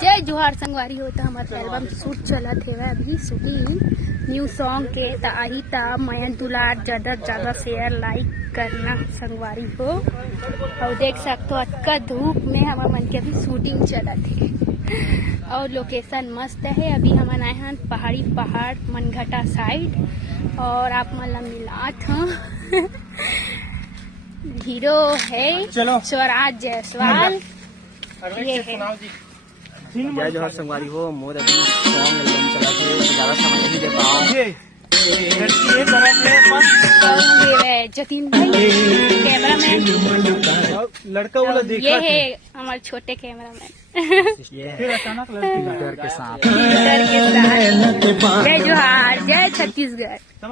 जय जोहार संगवारी होता हमारे एल्बम शूट चला थे अभी शूटिंग न्यू सॉन्ग के आई था मैं दुलार ज्यादा शेयर लाइक करना संगवारी हो और देख सकते हो अटका धूप में हमारे मन के अभी शूटिंग चला थे और लोकेशन मस्त है। अभी हम आए हैं पहाड़ मनघटा साइड और आप मतलब मिलात हो हीरो है स्वराज जायसवाल ये है। जय जोहार संगवारी हो मोर अभी सॉन्ग एल्बम चला थे ज्यादा समय नहीं दे पाऊँ। जतीन भाई कैमरामैन लड़का वाला देखा ये है हमारे छोटे कैमरामैन फिर अचानक लड़की डर के साथ जय जोहार जय छत्तीसगढ़।